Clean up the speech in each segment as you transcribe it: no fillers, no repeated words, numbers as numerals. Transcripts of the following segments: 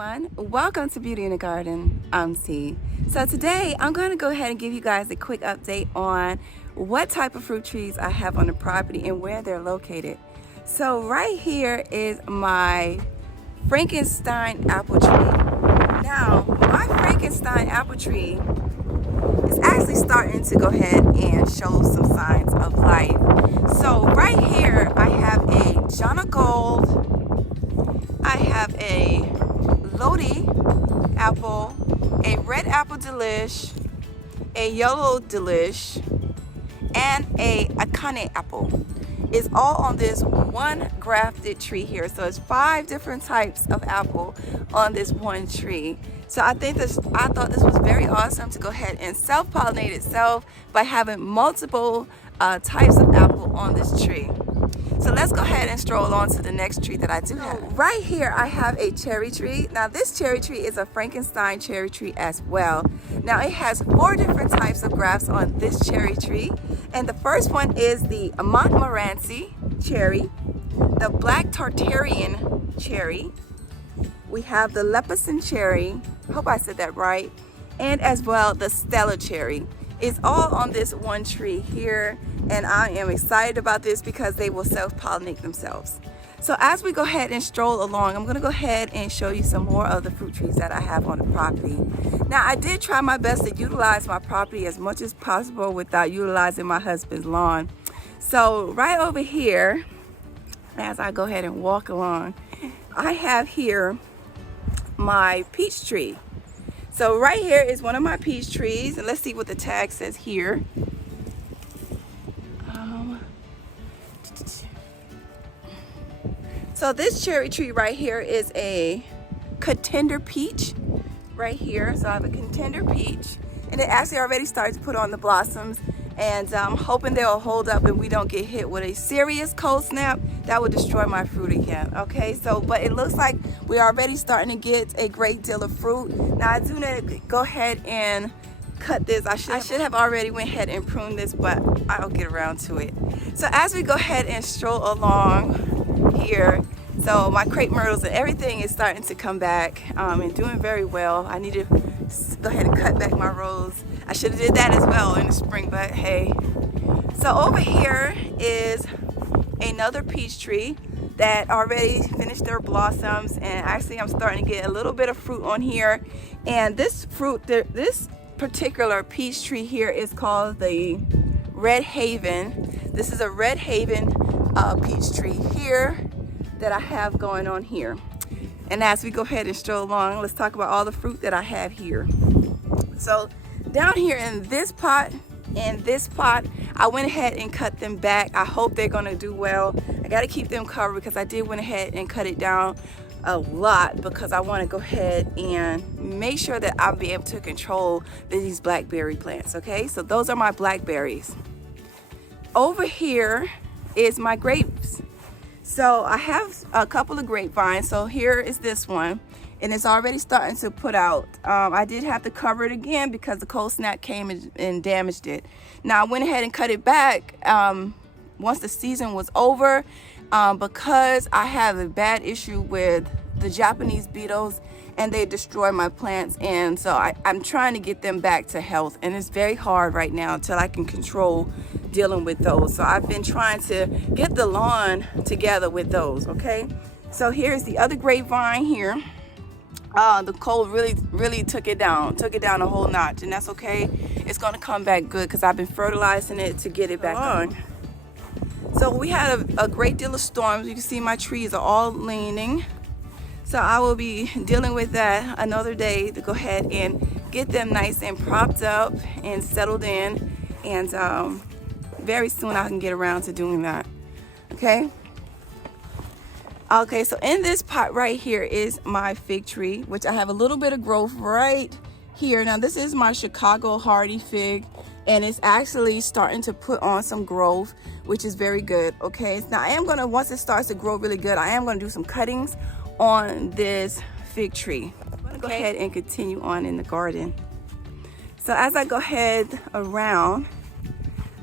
everyone, welcome to Beauty in the Garden. I'm T. So today I'm going to go ahead and give you guys a quick update on what type of fruit trees I have on the property and where they're located. So right here is my Frankenstein apple tree. Now my Frankenstein apple tree is actually starting to go ahead and show some signs of life. So right here I have a Jana Gold, I have a Lodi apple, a red apple delish, a yellow delish, and a Akane apple. It's all on this one grafted tree here. So it's 5 different types of apple on this one tree. So I thought this was very awesome to go ahead and self-pollinate itself by having multiple types of apple on this tree. So let's go ahead and stroll on to the next tree that I do have. Right here I have a cherry tree. Now this cherry tree is a Frankenstein cherry tree as well. Now it has 4 different types of grafts on this cherry tree. And the first one is the Montmorency cherry, the Black Tartarian cherry. We have the Lepison cherry, I hope I said that right, and as well the Stella cherry. It's all on this one tree here, and I am excited about this because they will self-pollinate themselves. So as we go ahead and stroll along, I'm going to go ahead and show you some more of the fruit trees that I have on the property. Now I did try my best to utilize my property as much as possible without utilizing my husband's lawn. So right over here, as I go ahead and walk along, I have here my peach tree. So right here is one of my peach trees, and let's see what the tag says here. So this cherry tree right here is a Contender Peach right here. So I have a Contender Peach, and it actually already started to put on the blossoms, and I'm hoping they'll hold up and we don't get hit with a serious cold snap that would destroy my fruit again. Okay, so but it looks like we're already starting to get a great deal of fruit. Now I do need to go ahead and cut this. I should have already went ahead and pruned this, but I'll get around to it. So as we go ahead and stroll along here, so my crepe myrtles and everything is starting to come back and doing very well. I need to go ahead and cut back my rows. I should have did that as well in the spring, but hey. So over here is another peach tree that already finished their blossoms, and actually I'm starting to get a little bit of fruit on here. And this fruit, this particular peach tree here is called the Red Haven. This is a Red Haven peach tree here that I have going on here. And as we go ahead and stroll along, let's talk about all the fruit that I have here. So down here in this pot and this pot, I went ahead and cut them back. I hope they're gonna do well. I gotta keep them covered because I did went ahead and cut it down a lot because I want to go ahead and make sure that I'll be able to control these blackberry plants. Okay, so those are my blackberries. Over here is my grapes. So I have a couple of grapevines. So here is this one, and it's already starting to put out. I did have to cover it again because the cold snap came and damaged it. Now I went ahead and cut it back once the season was over because I have a bad issue with the Japanese beetles and they destroy my plants, and so I'm trying to get them back to health, and it's very hard right now until I can control dealing with those. So I've been trying to get the lawn together with those. Okay, so here's the other grapevine here. The cold really took it down a whole notch, and that's okay. It's going to come back good because I've been fertilizing it to get it back on. So we had a great deal of storms. You can see my trees are all leaning, so I will be dealing with that another day to go ahead and get them nice and propped up and settled in, and very soon I can get around to doing that. Okay, so in this pot right here is my fig tree, which I have a little bit of growth right here. Now this is my Chicago hardy fig, and it's actually starting to put on some growth, which is very good. Okay, now I am gonna, once it starts to grow really good, I am gonna do some cuttings on this fig tree. I'm gonna go ahead and continue on in the garden. So as I go ahead around,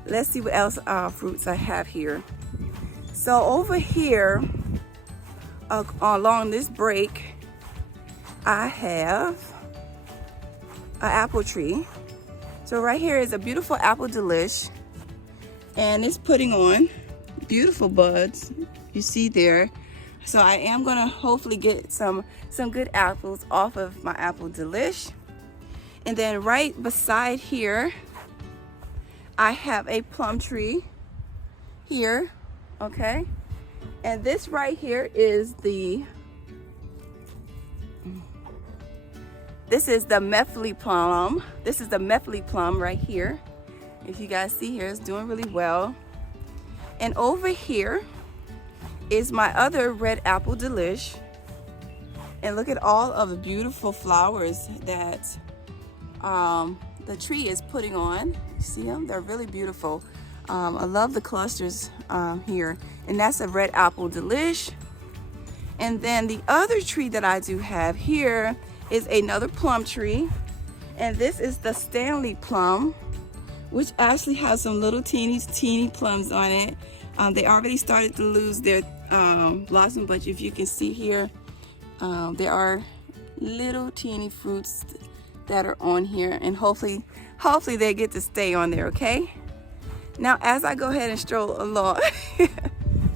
let's see what else fruits I have here. So over here along this break, I have an apple tree. So right here is a beautiful apple delish, and it's putting on beautiful buds, you see there. So I am gonna hopefully get some good apples off of my apple delish. And then right beside here, I have a plum tree here, okay? And this right here is the Methley plum. This is the Methley plum right here. If you guys see here, it's doing really well. And over here is my other red apple delish. And look at all of the beautiful flowers that the tree is putting on. You see them? They're really beautiful. I love the clusters here. And that's a red apple delish. And then the other tree that I do have here is another plum tree. And this is the Stanley plum, which actually has some little teeny plums on it. They already started to lose their blossom, but if you can see here, there are little teeny fruits that are on here, and hopefully they get to stay on there, okay? Now, as I go ahead and stroll along,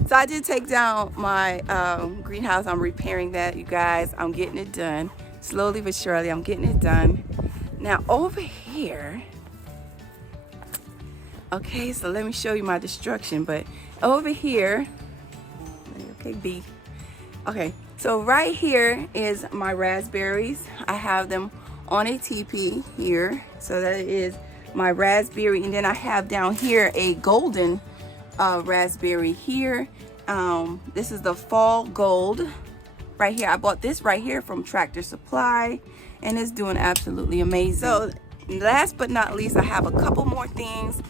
so I did take down my greenhouse. I'm repairing that, you guys. I'm getting it done. Slowly but surely, I'm getting it done. Now, over here, okay, so let me show you my destruction, but over here, okay, B. Okay, so right here is my raspberries. I have them on a teepee here. So that is my raspberry. And then I have down here a golden raspberry here. This is the fall gold right here. I bought this right here from Tractor Supply, and it's doing absolutely amazing. So last but not least, I have a couple more things.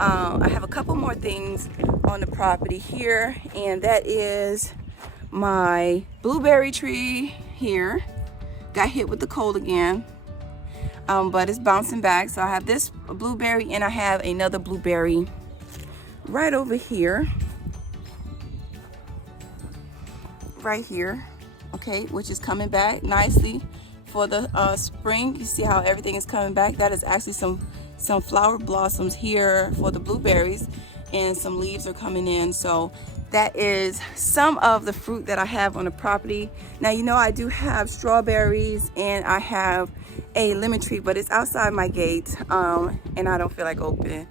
I have a couple more things on the property here, and that is my blueberry tree here. Got hit with the cold again, but it's bouncing back. So I have this blueberry, and I have another blueberry right over here, right here, okay, which is coming back nicely for the spring. You see how everything is coming back? That is actually some flower blossoms here for the blueberries, and some leaves are coming in. So that is some of the fruit that I have on the property. Now, you know, I do have strawberries, and I have a lemon tree, but it's outside my gate, and I don't feel like opening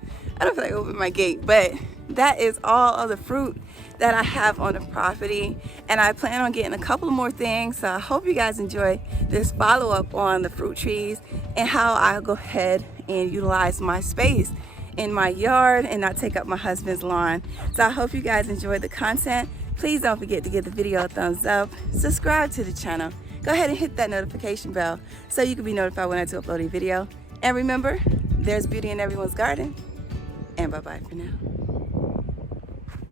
my gate. But that is all of the fruit that I have on the property, and I plan on getting a couple more things. So I hope you guys enjoy this follow-up on the fruit trees and how I'll go ahead and utilize my space in my yard and not take up my husband's lawn. So I hope you guys enjoyed the content. Please don't forget to give the video a thumbs up, subscribe to the channel, go ahead and hit that notification bell so you can be notified when I do upload a video. And remember, there's beauty in everyone's garden. And bye-bye for now.